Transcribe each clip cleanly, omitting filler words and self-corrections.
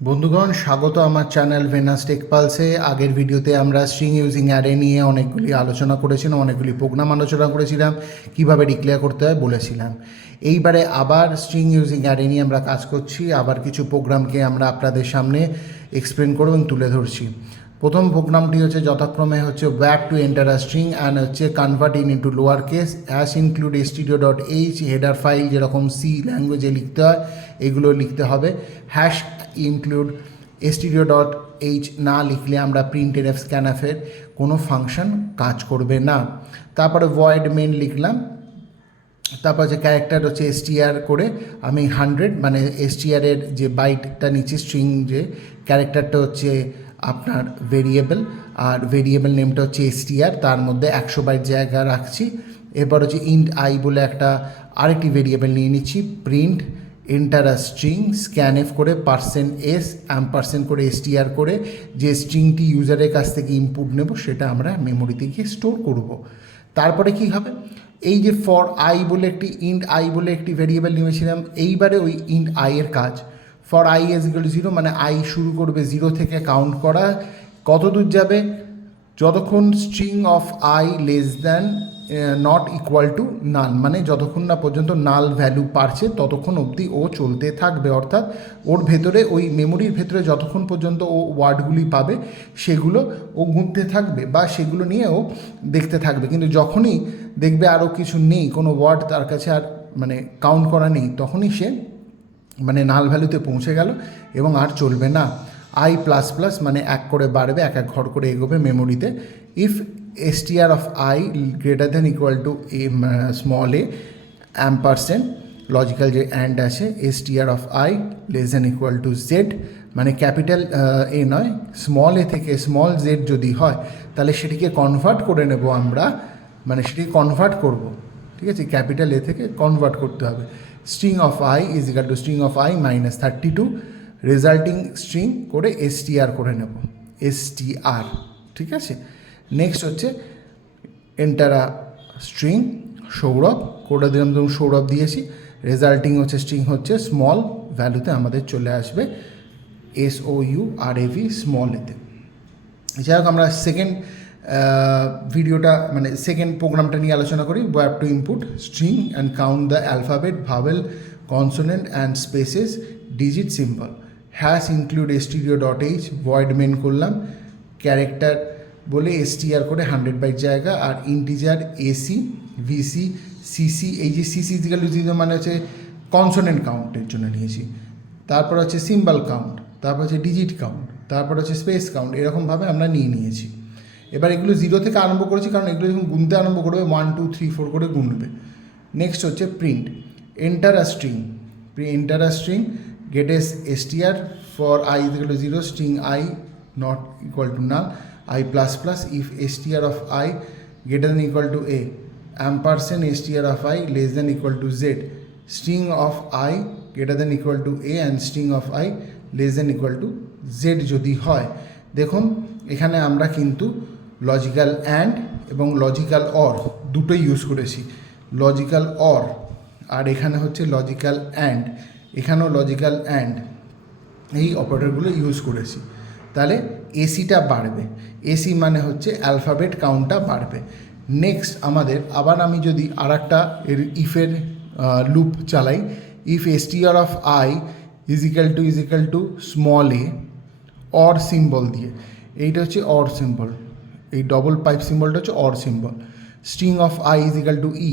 বন্ধুগণ, স্বাগত আমার চ্যানেল ভেনাস টেক পালসে। আগের ভিডিওতে আমরা স্ট্রিং ইউজিং অ্যারে নিয়ে অনেকগুলি আলোচনা করেছিলাম, অনেকগুলি প্রোগ্রাম আলোচনা করেছিলাম, কিভাবে ডিক্লেয়ার করতে হয় বলেছিলাম। এইবারে আবার স্ট্রিং ইউজিং অ্যারে নিয়ে আমরা কাজ করছি, আবার কিছু প্রোগ্রামকে আমরা আপনাদের সামনে এক্সপ্লেন করব এবং তুলে ধরছি। প্রথম প্রোগ্রামটি হচ্ছে যথাক্রমে হচ্ছে ওয়্যাপ to enter a string and হচ্ছে convert into lower case as include stdio.h header file, যেরকম সি ল্যাঙ্গুয়েজে লিখতে হয় এগুলো লিখতে হবে। হ্যাশ ইনক্লুড stdio.h না লিখলে আমরা প্রিন্টএফ স্ক্যানএফের কোনো ফাংশন কাজ করবে না। তারপরে ভয়েড মেন লিখলাম, তারপর যে ক্যারেক্টার হচ্ছে str করে আমি 100 মানে str-এর যে বাইটটা নিচ্ছি, স্ট্রিং যে ক্যারেক্টারটা হচ্ছে আপনার ভেরিয়েবল, আর ভেরিয়েবল নেমটা হচ্ছে str, তার মধ্যে 100 বাইট জায়গা রাখছি। এরপর হচ্ছে ইন্ট আই বলে একটা আরেকটি ভেরিয়েবল নিয়ে নিচ্ছি, print enter a string scanf করে %s অ্যাম্পারসেন্ট করে str করে যে স্ট্রিংটি ইউজারের কাছ থেকে ইনপুট নেব সেটা আমরা মেমোরিতে গিয়ে স্টোর করব। তারপরে কি হবে, এই যে ফর আই বলে একটি ইন্ট আই বলে একটি ভেরিয়েবল নিয়েছিলাম, এইবারে ওই ইন্ট আই এর কাজ for I is equal to 0, মানে আই শুরু করবে 0 থেকে কাউন্ট করা, কত দূর যাবে, যতক্ষণ string of i less than not equal to নাল, মানে যতক্ষণ না পর্যন্ত নাল ভ্যালু পারছে ততক্ষণ অবধি ও চলতে থাকবে। অর্থাৎ ওর ভেতরে, ওই মেমোরির ভেতরে যতক্ষণ পর্যন্ত ও ওয়ার্ডগুলি পাবে সেগুলো ও গুনতে থাকবে বা সেগুলো নিয়ে ও দেখতে থাকবে। কিন্তু যখনই দেখবে আরও কিছু নেই, কোনো ওয়ার্ড তার কাছে আর মানে কাউন্ট করা নেই, তখনই সে মানে নাল ভ্যালুতে পৌঁছে গেল এবং আর চলবে না। আই প্লাস প্লাস মানে এক করে বাড়বে, এক এক ঘর করে এগোবে মেমোরিতে। If str of i greater than equal to small a ampersand, logical যে অ্যান্ড আছে, str of i less than equal to z, মানে ক্যাপিটাল এ নয় স্মল এ থেকে স্মল জেড যদি হয় তাহলে সেটিকে কনভার্ট করে নেব আমরা, মানে সেটিকে কনভার্ট করব, ঠিক আছে, ক্যাপিটাল এ থেকে কনভার্ট করতে হবে। String of i is equal two string of I -32 resulting string করে str করে নেব, str, ঠিক আছে। নেক্সট হচ্ছে এন্টার আ স্ট্রিং সৌরভ করে দিলাম, ধরুন সৌরভ দিয়েছি, রেজাল্টিং হচ্ছে স্ট্রিং হচ্ছে স্মল ভ্যালুতে আমাদের চলে আসবে SOURAV স্মল এতে। যাই হোক, আমরা সেকেন্ড ভিডিওটা মানে সেকেন্ড প্রোগ্রামটা নিয়ে আলোচনা করি। ওয়্যাপ to input string and count the alphabet, vowel, consonant and spaces, digit, symbol. Hash include stdio.h void main করলাম, ক্যারেক্টার বলে str করে 100 বাইট জায়গা, আর ইন্টিজার AC VC CC, এই যে CC মানে হচ্ছে কনসোনেন্ট কাউন্টের জন্য নিয়েছি। তারপর হচ্ছে সিম্বল কাউন্ট, তারপর হচ্ছে ডিজিট কাউন্ট, তারপর হচ্ছে স্পেস কাউন্ট, এরকমভাবে আমরা নিয়েছি। এবার এগুলো 0 থেকে আরম্ভ করেছি কারণ এগুলো যখন গুনতে আরম্ভ করবে 1 2 3 4 করে গুনবে। নেক্সট হচ্ছে print enter a string, enter a string get str for I is equal to 0, string I not equal to null, I plus plus if str of I greater than equal to a ampersand str of I less than equal to z, string of I greater than equal to a and string of I less than equal to z যদি হয়। দেখুন এখানে আমরা কিন্তু logical and এবং logical or দুটোই use করেছি, logical or আর এখানে হচ্ছে লজিক্যাল অ্যান্ড, এখানেও লজিক্যাল অ্যান্ড, এই অপারেটরগুলো ইউজ করেছি। তাহলে এসিটা বাড়বে, এসি মানে হচ্ছে অ্যালফাবেট কাউন্টটা বাড়বে। নেক্সট আমাদের আবার আমি যদি আর একটা এর ইফের লুপ চালাই, if str of i is equal to small a or symbol দিয়ে, এইটা হচ্ছে অর সিম্বল, এই ডবল পাইপ সিম্বলটা হচ্ছে or symbol. String of i is equal to e,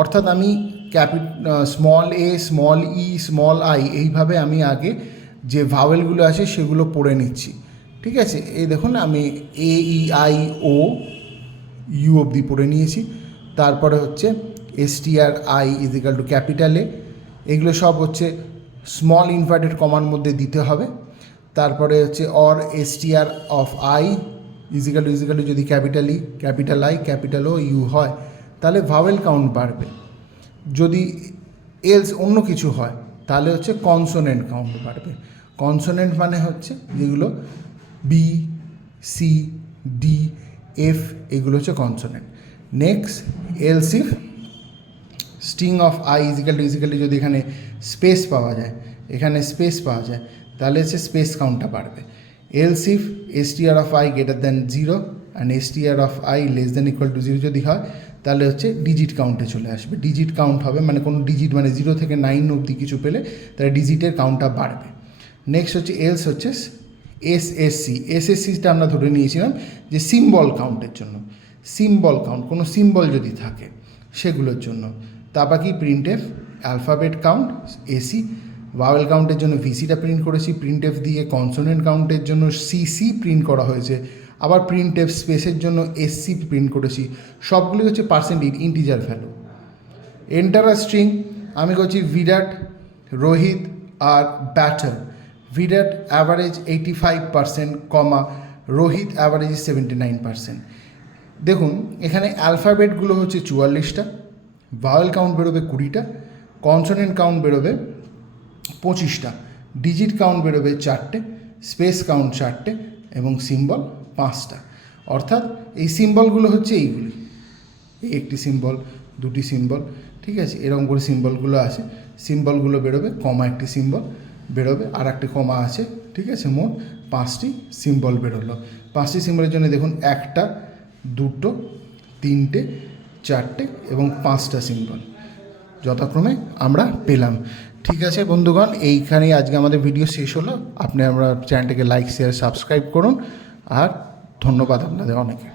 অর্থাৎ আমি small a small e small i এইভাবে আমি আগে যে ভাওয়েলগুলো আছে সেগুলো পড়ে নিচ্ছি, ঠিক আছে। এই দেখুন আমি AEIO ইউ অবধি পড়ে নিয়েছি। তারপরে হচ্ছে str i is equal two capital A, এগুলো সব হচ্ছে স্মল ইনভার্টেড কমার মধ্যে দিতে হবে। তারপরে হচ্ছে or str of i is equal to যদি capital E capital I capital O U হয় তাহলে ভাওয়েল কাউন্ট বাড়বে, যদি এলস অন্য কিছু হয় তাহলে হচ্ছে কনসোনেন্ট কাউন্ট বাড়বে। কনসোনেন্ট মানে হচ্ছে যেগুলো বি সি ডি এফ, এগুলো হচ্ছে consonant. Next else if string of i is equal to যদি এখানে স্পেস পাওয়া যায়, এখানে স্পেস পাওয়া যায় তাহলে হচ্ছে স্পেস কাউন্টটা বাড়বে। Else if str of i greater than 0 and str of i less than equal two 0 যদি হয়, তাহলে হচ্ছে ডিজিট কাউন্টে চলে আসবে। ডিজিট কাউন্ট হবে মানে কোনো ডিজিট মানে 0 থেকে 9 অবধি কিছু পেলে তাহলে ডিজিটের কাউন্টটা বাড়বে। নেক্সট হচ্ছে এলস হচ্ছে এসএসসি। এসএসসিটা আমরা ধরে নিয়েছিলাম যে সিম্বল কাউন্টের জন্য, সিম্বল কাউন্ট কোনো সিম্বল যদি থাকে সেগুলোর জন্য। তারপর কি printf alphabet count AC, vowel কাউন্টের জন্য ভিসিটা প্রিন্ট করেছি, প্রিন্টএফ দিয়ে কনসোনেন্ট কাউন্টের জন্য সিসি প্রিন্ট করা হয়েছে, আবার প্রিন্টএফ স্পেসের জন্য এসসি প্রিন্ট করেছি। সবগুলি হচ্ছে percentage integer value. Enter a string আমি করছি বিরাট, রোহিত আর ব্যাটার। বিরাট অ্যাভারেজ 85%, কমা রোহিত অ্যাভারেজ 79%। দেখুন এখানে অ্যালফাবেটগুলো হচ্ছে 44টা, ভাওয়েল কাউন্ট বেরোবে 20টা, কনসোনেন্ট কাউন্ট বেরোবে 25টা, ডিজিট কাউন্ট বেরোবে 4টে, স্পেস কাউন্ট 4টে এবং সিম্বল 5টা। অর্থাৎ এই সিম্বলগুলো হচ্ছে এইগুলি, এই একটি সিম্বল, দুটি সিম্বল, ঠিক আছে, এরকম করে সিম্বলগুলো আছে। সিম্বলগুলো বেরোবে, কমা একটি সিম্বল বেরোবে, আর একটি কমা আছে, ঠিক আছে, মোট 5টি সিম্বল বেরোলো। 5টি সিম্বলের জন্য দেখুন 1টা, 2টো, 3টে, 4টে এবং 5টা সিম্বল যথাক্রমে আমরা পেলাম। ঠিক আছে বন্ধুগণ, এইখানেই আজকে আমাদের ভিডিও শেষ হলো। আপনি আমরা চ্যানেলটাকে লাইক শেয়ার সাবস্ক্রাইব করুন, আর ধন্যবাদ আপনাদের অনেকে।